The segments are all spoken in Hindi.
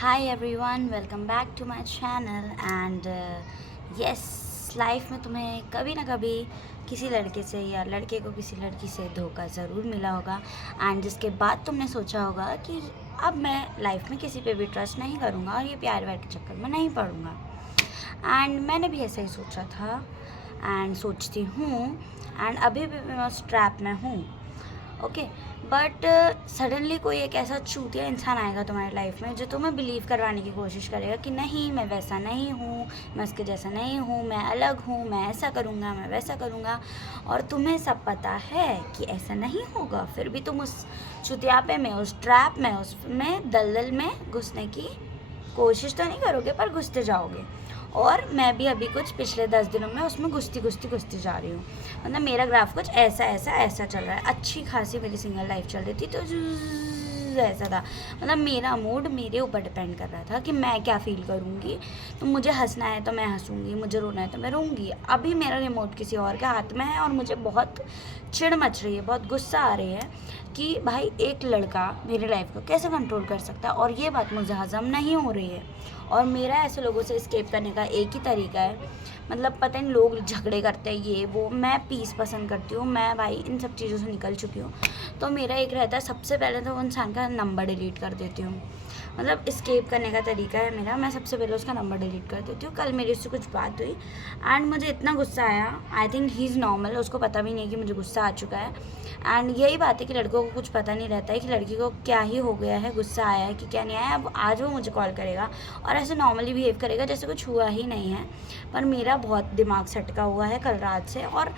Hi everyone, welcome back to my channel and yes, life में तुम्हें कभी ना कभी किसी लड़के से या लड़के को किसी लड़की से धोखा ज़रूर मिला होगा। एंड जिसके बाद तुमने सोचा होगा कि अब मैं लाइफ में किसी पे भी ट्रस्ट नहीं करूँगा और ये प्यार व्यार के चक्कर में नहीं पड़ूँगा। एंड मैंने भी ऐसा ही सोचा था एंड सोचती हूँ एंड अभी भी मैं उस ट्रैप में हूँ। ओके, बट सडनली कोई एक ऐसा चूतिया इंसान आएगा तुम्हारी लाइफ में जो तुम्हें बिलीव करवाने की कोशिश करेगा कि नहीं, मैं वैसा नहीं हूँ, मैं उसके जैसा नहीं हूँ, मैं अलग हूँ, मैं ऐसा करूँगा, मैं वैसा करूँगा। और तुम्हें सब पता है कि ऐसा नहीं होगा, फिर भी तुम उस चुतियापे में, उस ट्रैप में, उसमें दलदल में घुसने की कोशिश तो नहीं करोगे पर घुसते जाओगे। और मैं भी अभी कुछ पिछले 10 दिनों में उसमें घुसती जा रही हूँ। मतलब मेरा ग्राफ कुछ ऐसा चल रहा है। अच्छी खासी मेरी सिंगल लाइफ चल रही थी तो ऐसा था। मतलब मेरा मूड मेरे ऊपर डिपेंड कर रहा था कि मैं क्या फ़ील करूँगी। तो मुझे हंसना है तो मैं हंसूँगी, मुझे रोना है तो मैं रोऊँगी। अभी मेरा रिमोट किसी और के हाथ में है और मुझे बहुत चिढ़ मच रही है, बहुत गुस्सा आ रही है कि भाई एक लड़का मेरी लाइफ को कैसे कंट्रोल कर सकता है। और ये बात मुझे हज़म नहीं हो रही है। और मेरा ऐसे लोगों से एस्केप करने का एक ही तरीका है, मतलब पता नहीं लोग झगड़े करते हैं ये वो, मैं पीस पसंद करती हूँ। मैं भाई इन सब चीज़ों से निकल चुकी हूँ। तो मेरा एक रहता है, सबसे पहले तो वो इंसान का नंबर डिलीट कर देती हूँ। मतलब एस्केप करने का तरीका है मेरा, मैं सबसे पहले उसका नंबर डिलीट कर देती हूँ। कल मेरी उससे कुछ बात हुई एंड मुझे इतना गुस्सा आया, I think he is normal, उसको पता भी नहीं कि मुझे गुस्सा आ चुका है। एंड यही बात है कि लड़कों को कुछ पता नहीं रहता है कि लड़की को क्या ही हो गया है, गुस्सा आया है कि क्या नहीं आया। अब आज वो मुझे कॉल करेगा और ऐसे नॉर्मली बिहेव करेगा जैसे कुछ हुआ ही नहीं है। पर मेरा बहुत दिमाग सटका हुआ है कल रात से। और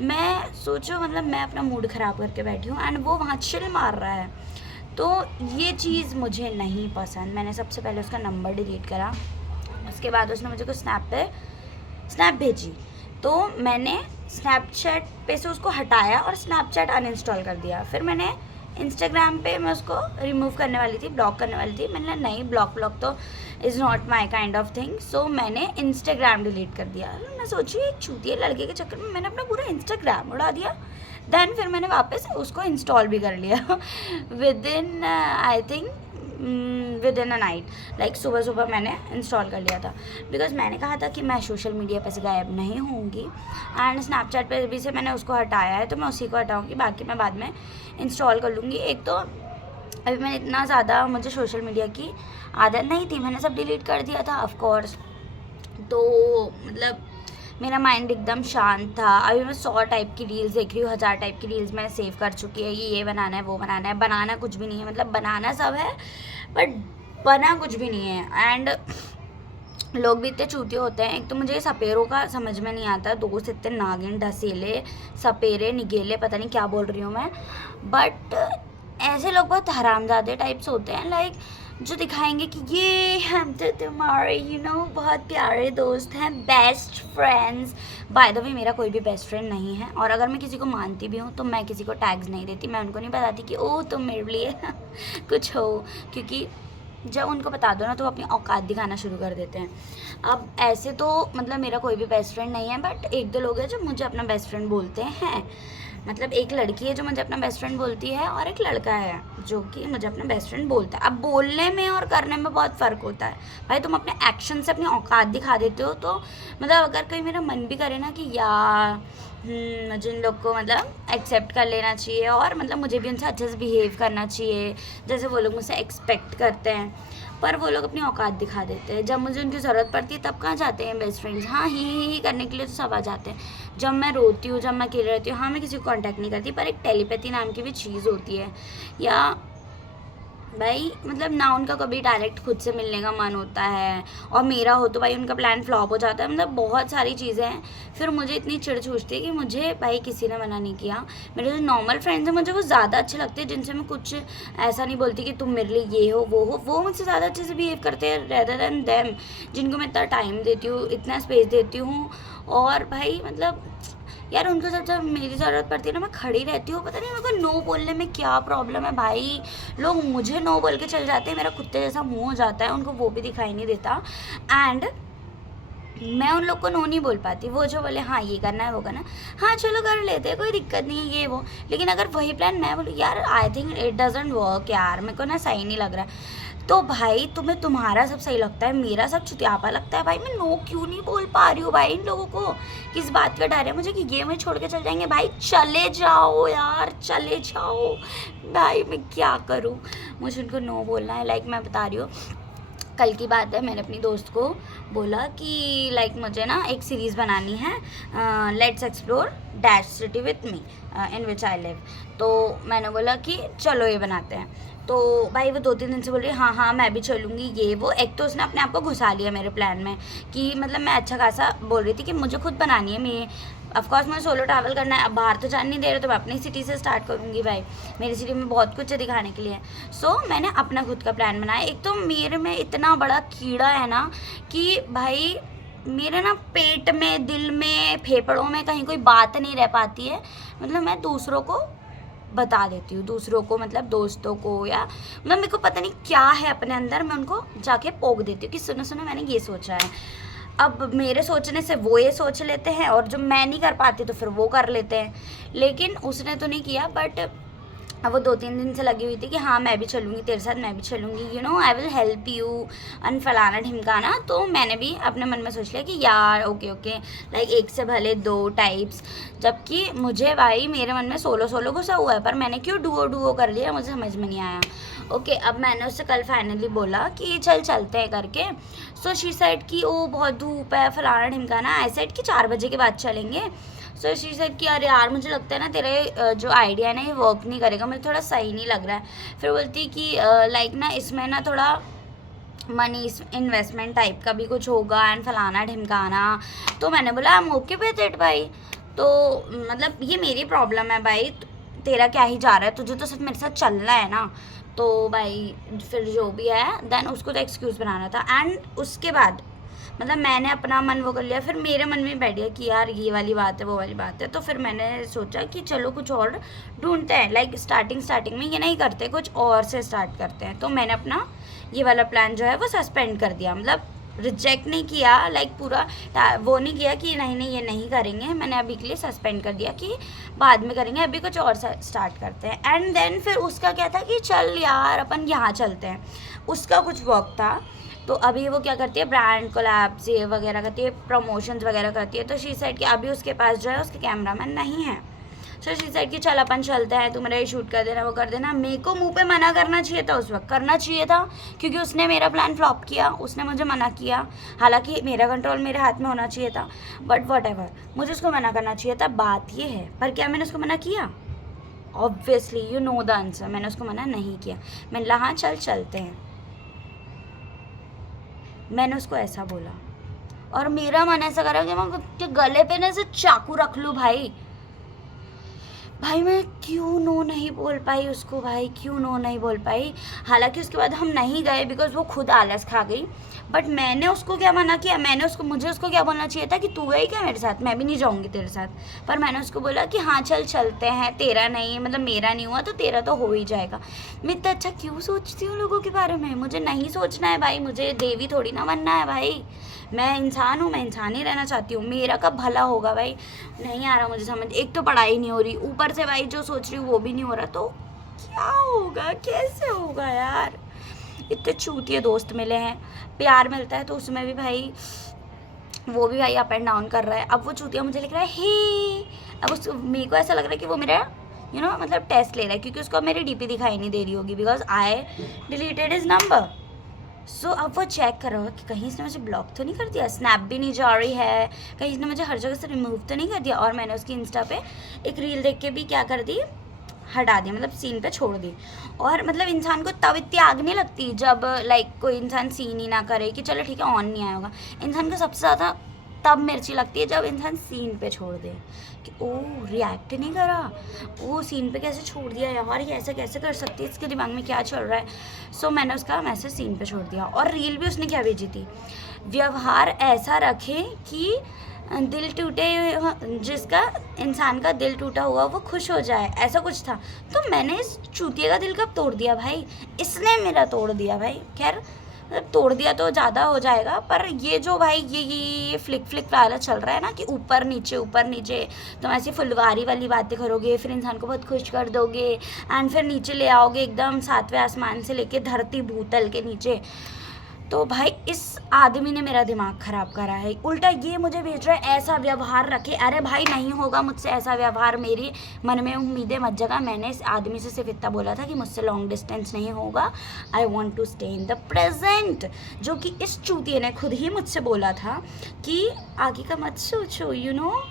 मैं सोचो, मतलब मैं अपना मूड ख़राब करके बैठी हूँ एंड वो वहाँ चिल मार रहा है। तो ये चीज़ मुझे नहीं पसंद। मैंने सबसे पहले उसका नंबर डिलीट करा, उसके बाद उसने मुझे कुछ स्नैप भेजी तो मैंने स्नैपचैट पे से उसको हटाया और स्नैपचैट अनइंस्टॉल कर दिया। फिर मैंने इंस्टाग्राम पे मैं उसको रिमूव करने वाली थी, ब्लॉक करने वाली थी। मैंने नहीं, ब्लॉक तो is not my kind of thing. So मैंने इंस्टाग्राम डिलीट कर दिया। मैं सोची एक चूतिया लड़के के चक्कर में मैंने अपना पूरा इंस्टाग्राम उड़ा दिया। देन फिर मैंने वापस उसको इंस्टॉल भी कर लिया with in I think with in a night, like सुबह मैंने इंस्टॉल कर लिया था। बिकॉज मैंने कहा था कि मैं सोशल मीडिया पे से गायब नहीं होंगी एंड स्नैपचैट पे भी से मैंने उसको हटाया है तो मैं उसी को हटाऊँगी, बाकी मैं बाद में इंस्टॉल कर लूँगी। एक तो अभी मैंने इतना ज़्यादा, मुझे सोशल मीडिया की आदत नहीं थी, मैंने सब डिलीट कर दिया था ऑफकोर्स। तो मतलब मेरा माइंड एकदम शांत था। अभी मैं 100 टाइप की रील्स देख रही हूँ, 1000 टाइप की रील्स मैंने सेव कर चुकी है। ये बनाना है, वो बनाना है। बनाना कुछ भी नहीं है, मतलब बनाना सब है बट बना कुछ भी नहीं है। एंड लोग भी इतने चूतिए होते हैं। एक तो मुझे सपेरों का समझ में नहीं आता, दोस्त इतने नागिन ढसेले सपेरे निगेले, पता नहीं क्या बोल रही हूँ मैं। बट ऐसे लोग बहुत हरामजादे टाइप्स होते हैं, लाइक जो दिखाएंगे कि ये हम तो तुम्हारे बहुत प्यारे दोस्त हैं, best friends. By the way मेरा कोई भी बेस्ट फ्रेंड नहीं है और अगर मैं किसी को मानती भी हूँ तो मैं किसी को टैग्स नहीं देती। मैं उनको नहीं बताती कि ओह तुम मेरे लिए कुछ हो, क्योंकि जब उनको बता दो ना तो वो अपनी औकात दिखाना शुरू कर देते हैं। अब ऐसे तो मतलब मेरा कोई भी बेस्ट फ्रेंड नहीं है, बट एक दो लोग हैं जो मुझे अपना बेस्ट फ्रेंड बोलते हैं। मतलब एक लड़की है जो मुझे अपना बेस्ट फ्रेंड बोलती है और एक लड़का है जो कि मुझे अपना बेस्ट फ्रेंड बोलता है। अब बोलने में और करने में बहुत फ़र्क होता है भाई। तुम अपने एक्शन से अपनी औकात दिखा देते हो तो मतलब अगर कहीं मेरा मन भी करे ना कि यार मुझे इन लोग को मतलब एक्सेप्ट कर लेना चाहिए और मतलब मुझे भी उनसे अच्छे से बिहेव करना चाहिए जैसे वो लोग मुझसे एक्सपेक्ट करते हैं, पर वो लोग अपनी औकात दिखा देते हैं। जब मुझे उनकी ज़रूरत पड़ती है तब कहाँ जाते हैं बेस्ट फ्रेंड्स। हाँ, ही करने के लिए तो सब आ जाते हैं। जब मैं रोती हूँ, जब मैं अकेले रहती हूँ, हाँ मैं किसी को कांटेक्ट नहीं करती, पर एक टेलीपैथी नाम की भी चीज़ होती है। या भाई मतलब ना उनका कभी डायरेक्ट खुद से मिलने का मन होता है और मेरा हो तो भाई उनका प्लान फ्लॉप हो जाता है। मतलब बहुत सारी चीज़ें हैं। फिर मुझे इतनी चिढ़ छूटती है कि मुझे भाई किसी ने मना नहीं किया। मेरे जो नॉर्मल फ्रेंड्स हैं मुझे वो ज़्यादा अच्छे लगते हैं, जिनसे मैं कुछ ऐसा नहीं बोलती कि तुम मेरे लिए ये हो वो मुझसे ज़्यादा अच्छे से बिहेव करते हैं रेदर देन देम, जिनको मैं इतना टाइम देती हूँ, इतना स्पेस देती हूँ। और भाई मतलब यार उनको जब मेरी ज़रूरत पड़ती है ना मैं खड़ी रहती हूँ। पता नहीं मेरे को नो बोलने में क्या प्रॉब्लम है भाई। लोग मुझे नो बोल के चल जाते हैं, मेरा कुत्ते जैसा मुंह हो जाता है, उनको वो भी दिखाई नहीं देता। एंड मैं उन लोग को नो नहीं बोल पाती। वो जो बोले हाँ ये करना है वो करना है, हाँ चलो कर लेते हैं, कोई दिक्कत नहीं है ये वो। लेकिन अगर वही प्लान मैं बोलूँ यार I think it doesn't work यार, मेरे को ना सही नहीं लग रहा है, तो भाई तुम्हें तुम्हारा सब सही लगता है, मेरा सब चुतियापा लगता है भाई। मैं नो क्यों नहीं बोल पा रही हूँ भाई इन लोगों को। किस बात का डर है मुझे कि ये मुझे छोड़ के चल जाएंगे? भाई चले जाओ यार, चले जाओ भाई, मैं क्या करूँ, मुझे उनको नो बोलना है। लाइक मैं बता रही हूँ, कल की बात है, मैंने अपनी दोस्त को बोला कि लाइक मुझे ना एक सीरीज़ बनानी है, let's explore dash city with me in which I live. तो मैंने बोला कि चलो ये बनाते हैं। तो भाई वो 2-3 दिन से बोल रही है हाँ हाँ मैं भी चलूँगी ये वो। एक तो उसने अपने आप को घुसा लिया मेरे प्लान में कि मतलब मैं अच्छा खासा बोल रही थी कि मुझे खुद बनानी है। मैं ऑफकोर्स मुझे सोलो ट्रैवल करना है, अब बाहर तो जाने नहीं दे रहे, तो मैं अपनी सिटी से स्टार्ट करूँगी भाई। मेरी सिटी में बहुत कुछ है दिखाने के लिए। सो मैंने अपना खुद का प्लान बनाया। एक तो मेरे में इतना बड़ा कीड़ा है ना कि भाई मेरे ना पेट में, दिल में, फेफड़ों में कहीं कोई बात नहीं रह पाती है। मतलब मैं दूसरों को बता देती हूँ, दूसरों को मतलब दोस्तों को, या मतलब मेरे को पता नहीं क्या है अपने अंदर, मैं उनको जाके पोक देती हूँ कि सुनो सुनो मैंने ये सोचा है। अब मेरे सोचने से वो ये सोच लेते हैं, और जो मैं नहीं कर पाती तो फिर वो कर लेते हैं। लेकिन उसने तो नहीं किया, बट अब वो 2-3 दिन से लगी हुई थी कि हाँ मैं भी चलूँगी तेरे साथ, मैं भी चलूँगी, you know I will help you and फलाना ढिमकाना। तो मैंने भी अपने मन में सोच लिया कि यार ओके ओके, लाइक एक से भले 2 टाइप्स। जबकि मुझे भाई मेरे मन में सोलो सोलो घुसा हुआ है, पर मैंने क्यों डुओ डुओ कर लिया मुझे समझ में नहीं आया। ओके अब मैंने उससे कल फाइनली बोला कि चल चलते हैं करके। सो शी सेड कि ओ बहुत धूप है फलाना ढिमकाना। आई सेड कि 4 बजे के बाद चलेंगे। सो शी सेड कि अरे यार मुझे लगता है ना तेरे जो आइडिया है ना ये वर्क नहीं करेगा, मुझे थोड़ा सही नहीं लग रहा है। फिर बोलती कि लाइक ना इसमें ना थोड़ा मनी इन्वेस्टमेंट टाइप का भी कुछ होगा एंड फलाना ढिमकाना। तो मैंने बोला I am okay with it भाई। तो मतलब ये मेरी प्रॉब्लम है भाई, तेरा क्या ही जा रहा है, तुझे तो सिर्फ मेरे साथ चलना है ना। तो भाई फिर जो भी है देन उसको तो एक्सक्यूज़ बनाना था। एंड उसके बाद मतलब मैंने अपना मन वो कर लिया, फिर मेरे मन में बैठ गया कि यार ये वाली बात है वो वाली बात है। तो फिर मैंने सोचा कि चलो कुछ और ढूंढते हैं, लाइक स्टार्टिंग में ये नहीं करते, कुछ और से स्टार्ट करते हैं। तो मैंने अपना ये वाला प्लान जो है वो सस्पेंड कर दिया, मतलब रिजेक्ट नहीं किया, लाइक पूरा वो नहीं किया कि नहीं नहीं ये नहीं करेंगे। मैंने अभी के लिए सस्पेंड कर दिया कि बाद में करेंगे, अभी कुछ और स्टार्ट करते हैं। एंड देन फिर उसका क्या था कि चल यार अपन यहाँ चलते हैं, उसका कुछ वर्क था। तो अभी वो क्या करती है, ब्रांड कोलैब्स ये वगैरह करती है, प्रमोशंस वगैरह करती है। तो शी सेड कि अभी उसके पास जो है उसके कैमरामैन नहीं है। सो शी सेड कि चल अपन चलते हैं, तू मेरा ये शूट कर देना वो कर देना। मेरे को मुंह पे मना करना चाहिए था, उस वक्त करना चाहिए था, क्योंकि उसने मेरा प्लान फ्लॉप किया, उसने मुझे मना किया। हालांकि मेरा कंट्रोल मेरे हाथ में होना चाहिए था, बट वट एवर, मुझे उसको मना करना चाहिए था। बात ये है, पर क्या मैंने उसको मना किया? Obviously you know the answer, मैंने उसको मना नहीं किया। मैंने बोला हाँ चल चलते हैं, मैंने उसको ऐसा बोला। और मेरा मन ऐसा करा कि मैं उसके गले पे ना ऐसे चाकू रख लूँ भाई। भाई मैं क्यों नो नहीं बोल पाई उसको, भाई क्यों नो नहीं बोल पाई। हालांकि उसके बाद हम नहीं गए बिकॉज वो खुद आलस खा गई। बट मैंने उसको क्या मना किया, मुझे उसको क्या बोलना चाहिए था कि तू गई क्या मेरे साथ, मैं भी नहीं जाऊँगी तेरे साथ। पर मैंने उसको बोला कि हाँ चल चलते हैं, तेरा नहीं मतलब मेरा नहीं हुआ तो तेरा तो हो ही जाएगा। मैं इतना अच्छा क्यों सोचती हूँ लोगों के बारे में, मुझे नहीं सोचना है भाई, मुझे देवी थोड़ी ना बनना है भाई। मैं इंसान हूँ, मैं इंसान ही रहना चाहती हूँ, मेरा कब भला होगा भाई। नहीं आ रहा मुझे समझ, एक तो पढ़ाई नहीं हो रही, ऊपर से भाई जो सोच रही हूँ वो भी नहीं हो रहा, तो क्या होगा, कैसे होगा यार। इतने चूतिए दोस्त मिले हैं, प्यार मिलता है तो उसमें भी भाई वो भी भाई अप एंड डाउन कर रहा है। अब वो चूतिया मुझे लिख रहा है हे, अब उस मेरे को ऐसा लग रहा है कि वो मेरा मतलब टेस्ट ले रहा है, क्योंकि उसको मेरी डीपी दिखाई नहीं दे रही होगी because I deleted his number. So अब वो चेक कर रहा होगा कि कहीं इसने मुझे ब्लॉक तो नहीं कर दिया, स्नैप भी नहीं जा रही है, कहीं इसने मुझे हर जगह से रिमूव तो नहीं कर दिया। और मैंने उसकी इंस्टा पे एक रील देख के भी क्या कर दी, हटा दिया, मतलब सीन पे छोड़ दी। और मतलब इंसान को तब इतनी आग नहीं लगती जब लाइक कोई इंसान सीन ही ना करे कि चलो ठीक है ऑन नहीं आया होगा। इंसान को सबसे ज़्यादा तब मिर्ची लगती है जब इंसान सीन पे छोड़ दे कि ओ रिएक्ट नहीं करा, वो सीन पे कैसे छोड़ दिया यार, ये ऐसा कैसे कर सकती है, इसके दिमाग में क्या चल रहा है। सो मैंने उसका मैसेज सीन पे छोड़ दिया। और रील भी उसने क्या भेजी थी, व्यवहार ऐसा रखे कि दिल टूटे, जिसका इंसान का दिल टूटा हुआ वो खुश हो जाए, ऐसा कुछ था। तो मैंने इस चूतिया का दिल कब तोड़ दिया भाई, इसने मेरा तोड़ दिया भाई। खैर मतलब तोड़ दिया तो ज़्यादा हो जाएगा, पर ये जो भाई ये फ्लिक फ्लिक वाला चल रहा है ना कि ऊपर नीचे तुम ऐसी फुलवारी वाली बातें करोगे, फिर इंसान को बहुत खुश कर दोगे एंड फिर नीचे ले आओगे एकदम सातवें आसमान से लेके धरती भूतल के नीचे। तो भाई इस आदमी ने मेरा दिमाग ख़राब करा है। उल्टा ये मुझे भेज रहा है ऐसा व्यवहार रखे। अरे भाई नहीं होगा मुझसे ऐसा व्यवहार, मेरी मन में उम्मीदें मत जगा। मैंने इस आदमी से सिर्फ इतना बोला था कि मुझसे लॉन्ग डिस्टेंस नहीं होगा, I want to stay in the present, जो कि इस चूतिए ने खुद ही मुझसे बोला था कि आगे का मत सोचो, यू नो,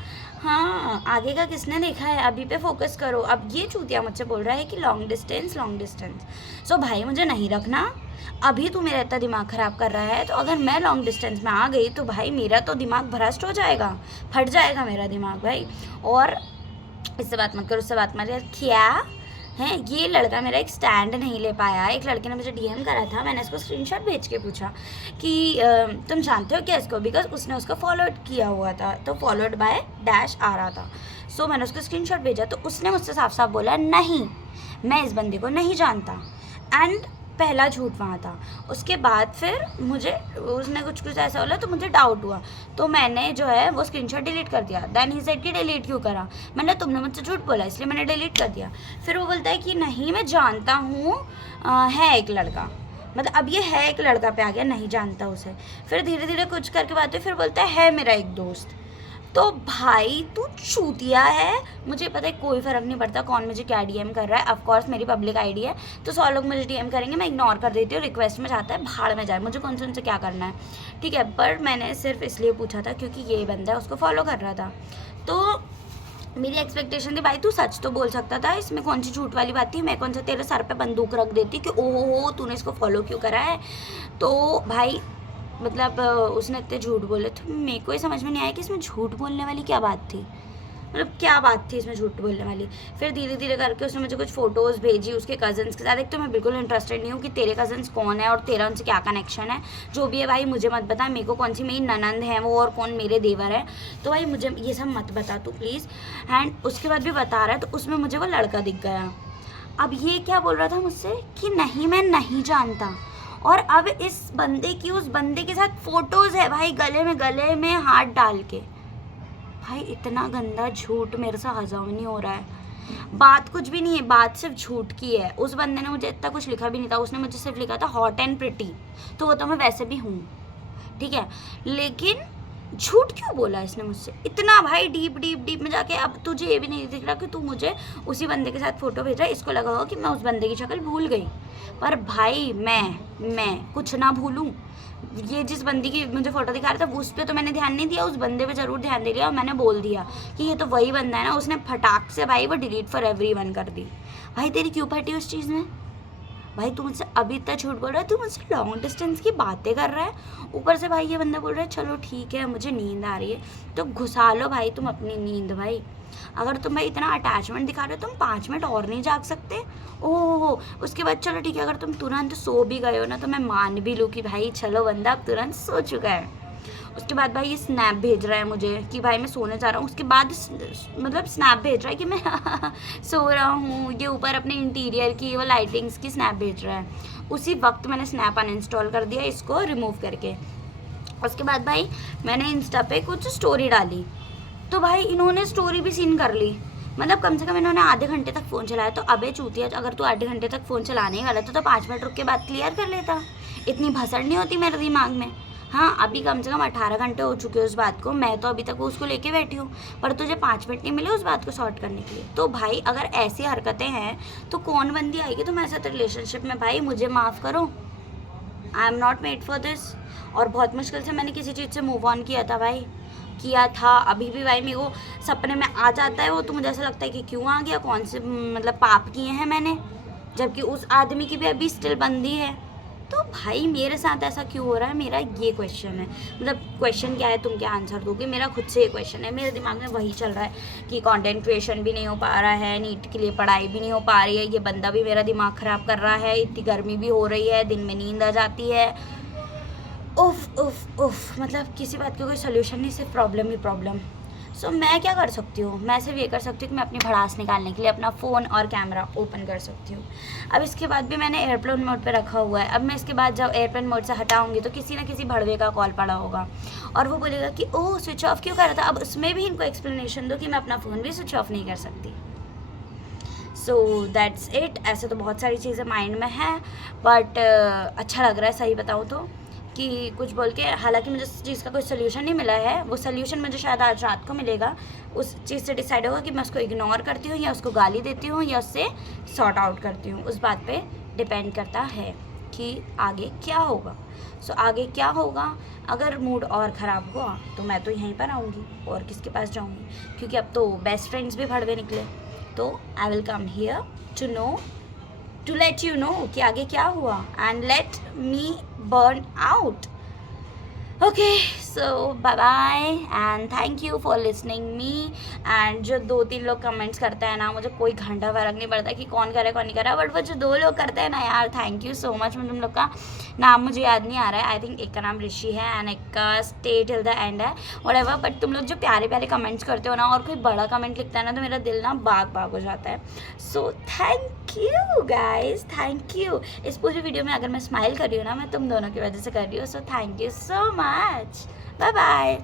हाँ आगे का किसने देखा है, अभी पे फोकस करो। अब ये चूतिया मुझसे बोल रहा है कि लॉन्ग डिस्टेंस। सो भाई मुझे नहीं रखना, अभी तू मेरा इतना दिमाग ख़राब कर रहा है, तो अगर मैं लॉन्ग डिस्टेंस में आ गई तो भाई मेरा तो दिमाग भ्रष्ट हो जाएगा, फट जाएगा मेरा दिमाग भाई। और इससे बात मत कर, उससे बात मत कर। क्या है ये लड़का मेरा एक स्टैंड नहीं ले पाया। एक लड़के ने मुझे डीएम करा था, मैंने इसको स्क्रीनशॉट भेज के पूछा कि तुम जानते हो क्या इसको, बिकॉज उसने उसको फॉलो किया हुआ था, तो फॉलोड बाय डैश आ रहा था। सो मैंने उसको स्क्रीनशॉट भेजा, तो उसने मुझसे साफ साफ बोला नहीं मैं इस बंदे को नहीं जानता, एंड पहला झूठ वहाँ था। उसके बाद फिर मुझे उसने कुछ ऐसा बोला तो मुझे डाउट हुआ, तो मैंने जो है वो स्क्रीनशॉट डिलीट कर दिया। देन ही सेड कि डिलीट क्यों करा, मैंने तुमने मुझसे झूठ बोला इसलिए मैंने डिलीट कर दिया। फिर वो बोलता है कि नहीं मैं जानता हूँ, है एक लड़का, मतलब अब ये है एक लड़का पे आ गया, नहीं जानता उसे। फिर धीरे धीरे कुछ करके बात हुई, फिर बोलता है मेरा एक दोस्त। तो भाई तू चूतिया है, मुझे पता है कोई फ़र्क नहीं पड़ता कौन मुझे क्या डीएम कर रहा है। ऑफ कोर्स मेरी पब्लिक आईडी है तो 100 लोग मुझे डीएम करेंगे, मैं इग्नोर कर देती हूँ, रिक्वेस्ट में जाता है भाड़ में जाए, मुझे कौन से उनसे क्या करना है, ठीक है। पर मैंने सिर्फ इसलिए पूछा था क्योंकि ये बंदा उसको फॉलो कर रहा था, तो मेरी एक्सपेक्टेशन थी भाई तू सच तो बोल सकता था, इसमें कौन सी झूठ वाली बात थी। मैं कौन सा तेरे सर पे बंदूक रख देती कि ओहो हो तूने इसको फॉलो क्यों करा है। तो भाई मतलब उसने इतने झूठ बोले, तो मेरे को ही समझ में नहीं आया कि इसमें झूठ बोलने वाली क्या बात थी, मतलब क्या बात थी इसमें झूठ बोलने वाली। फिर धीरे धीरे करके उसने मुझे कुछ फ़ोटोज़ भेजी उसके कज़न्स के साथ। एक तो मैं बिल्कुल इंटरेस्टेड नहीं हूँ कि तेरे कज़न्स कौन है और तेरा उनसे क्या कनेक्शन है, जो भी है भाई मुझे मत बता। मेरे को कौन सी मेरी ननंद है वो और कौन मेरे देवर है, तो भाई मुझे ये सब मत बता तू प्लीज़। एंड उसके बाद भी बता रहा है, तो उसमें मुझे वो लड़का दिख गया। अब ये क्या बोल रहा था मुझसे कि नहीं मैं नहीं जानता, और अब इस बंदे की उस बंदे के साथ फोटोज़ है भाई, गले में हाथ डाल के। भाई इतना गंदा झूठ मेरे से हजम नहीं हो रहा है। बात कुछ भी नहीं है, बात सिर्फ झूठ की है। उस बंदे ने मुझे इतना कुछ लिखा भी नहीं था, उसने मुझे सिर्फ लिखा था हॉट एंड प्रिटी, तो वो तो मैं वैसे भी हूँ, ठीक है। लेकिन झूठ क्यों बोला इसने मुझसे इतना भाई डीप में जाके। अब तुझे ये भी नहीं दिख रहा कि तू मुझे उसी बंदे के साथ फ़ोटो भेज रहा है, इसको लगा होगा कि मैं उस बंदे की शक्ल भूल गई, पर भाई मैं कुछ ना भूलूं। ये जिस बंदी की मुझे फ़ोटो दिखा रहा था उस पर तो मैंने ध्यान नहीं दिया, उस बंदे पे ज़रूर ध्यान दे लिया, और मैंने बोल दिया कि ये तो वही बंदा है ना। उसने फटाक से भाई वो डिलीट फॉर एवरीवन कर दी। भाई तेरी क्यों फटी उस चीज़ में, भाई तू मुझसे अभी इतना झूठ बोल रहा है, तू मुझसे लॉन्ग डिस्टेंस की बातें कर रहा है, ऊपर से भाई ये बंदा बोल रहा है चलो ठीक है मुझे नींद आ रही है, तो घुसा लो भाई तुम अपनी नींद। भाई अगर तुम भाई इतना अटैचमेंट दिखा रहे हो, तुम 5 मिनट और नहीं जाग सकते। ओह उसके बाद चलो ठीक है, अगर तुम तुरंत सो भी गए हो ना तो मैं मान भी लूँ कि भाई चलो बंदा अब तुरंत सो चुका है। उसके बाद भाई ये स्नैप भेज रहा है मुझे कि भाई मैं सोने जा रहा हूँ। उसके बाद मतलब स्नैप भेज रहा है कि मैं सो रहा हूँ, ये ऊपर अपने इंटीरियर की वो लाइटिंग्स की स्नैप भेज रहा है। उसी वक्त मैंने स्नैप अनइंस्टॉल कर दिया इसको रिमूव करके। उसके बाद भाई मैंने इंस्टा पे कुछ स्टोरी डाली, तो भाई इन्होंने स्टोरी भी सीन कर ली। मतलब कम से कम इन्होंने आधे घंटे तक फ़ोन चलाया। तो अबे चूतिया, अगर तू आधे घंटे तक फ़ोन चलाने ही वाला था तो 5 मिनट रुक के बाद क्लियर कर लेता, इतनी भसड़ नहीं होती मेरे दिमाग में। हाँ अभी कम से कम 18 घंटे हो चुके हैं उस बात को, मैं तो अभी तक उसको लेके बैठी हूँ, पर तुझे 5 मिनट नहीं मिले उस बात को सॉर्ट करने के लिए। तो भाई अगर ऐसी हरकतें हैं तो कौन बंदी आएगी तुम्हारे साथ रिलेशनशिप में। भाई मुझे माफ़ करो, I am not made for this. और बहुत मुश्किल से मैंने किसी चीज़ से मूव ऑन किया था भाई, किया था। अभी भी भाई मेरे को सपने में आ जाता है वो, तो मुझे ऐसा लगता है कि क्यों आ गया, कौन से मतलब पाप किए हैं मैंने, जबकि उस आदमी की भी अभी स्टिल बंदी है। तो भाई मेरे साथ ऐसा क्यों हो रहा है, मेरा ये क्वेश्चन है। मतलब क्वेश्चन क्या है, तुम क्या आंसर दोगे, मेरा खुद से ये क्वेश्चन है। मेरे दिमाग में वही चल रहा है कि कंटेंट क्रिएशन भी नहीं हो पा रहा है, नीट के लिए पढ़ाई भी नहीं हो पा रही है, ये बंदा भी मेरा दिमाग ख़राब कर रहा है, इतनी गर्मी भी हो रही है, दिन में नींद आ जाती है। उफ उफ उफ, मतलब किसी बात का कोई सोल्यूशन नहीं, सिर्फ प्रॉब्लम ही प्रॉब्लम। सो मैं क्या कर सकती हूँ, मैं सिर्फ ये कर सकती हूँ कि मैं अपनी भड़ास निकालने के लिए अपना फ़ोन और कैमरा ओपन कर सकती हूँ। अब इसके बाद भी मैंने एयरप्लेन मोड पे रखा हुआ है। अब मैं इसके बाद जब एयरप्लेन मोड से हटाऊँगी तो किसी ना किसी भड़वे का कॉल पड़ा होगा और वो बोलेगा कि ओह स्विच ऑफ क्यों कर रहा था। अब उसमें भी इनको एक्सप्लेनेशन दो कि मैं अपना फ़ोन भी स्विच ऑफ नहीं कर सकती। So that's it. ऐसे तो बहुत सारी चीज़ें माइंड में हैं, बट अच्छा लग रहा है सही बताऊँ तो कि कुछ बोल के, हालांकि मुझे उस चीज़ का कोई सोल्यूशन नहीं मिला है। वो सोल्यूशन मुझे शायद आज रात को मिलेगा। उस चीज़ से डिसाइड होगा कि मैं उसको इग्नोर करती हूँ या उसको गाली देती हूँ या उससे सॉर्ट आउट करती हूँ। उस बात पे डिपेंड करता है कि आगे क्या होगा। सो आगे क्या होगा, अगर मूड और ख़राब हुआ तो मैं तो यहीं पर आऊँगी और किसके पास जाऊँगी, क्योंकि अब तो बेस्ट फ्रेंड्स भी भड़वे निकले। तो I will come here to know, to let you know कि आगे क्या हुआ and let me burn out. Okay, so bye bye and thank you for listening me. And जो 2-3 लोग कमेंट्स करते हैं ना, मुझे कोई घंटा फर्क नहीं पड़ता कि कौन करे कौन नहीं करे, बट वो जो 2 लोग करते हैं ना यार, थैंक यू सो मच। तुम लोग का नाम मुझे याद नहीं आ रहा है। आई थिंक एक का नाम ऋषि है एंड एक का स्टे टिल द एंड है, व्हाटएवर। बट तुम लोग जो प्यारे प्यारे कमेंट्स करते हो ना, और कोई बड़ा कमेंट लिखता है ना, तो मेरा दिल ना बाग बाग हो जाता है। सो thank you guys, thank you. इस पूरी वीडियो में अगर मैं स्माइल कर रही हूँ ना, मैं तुम दोनों की वजह से कर रही हूँ। So thank you so much, bye bye.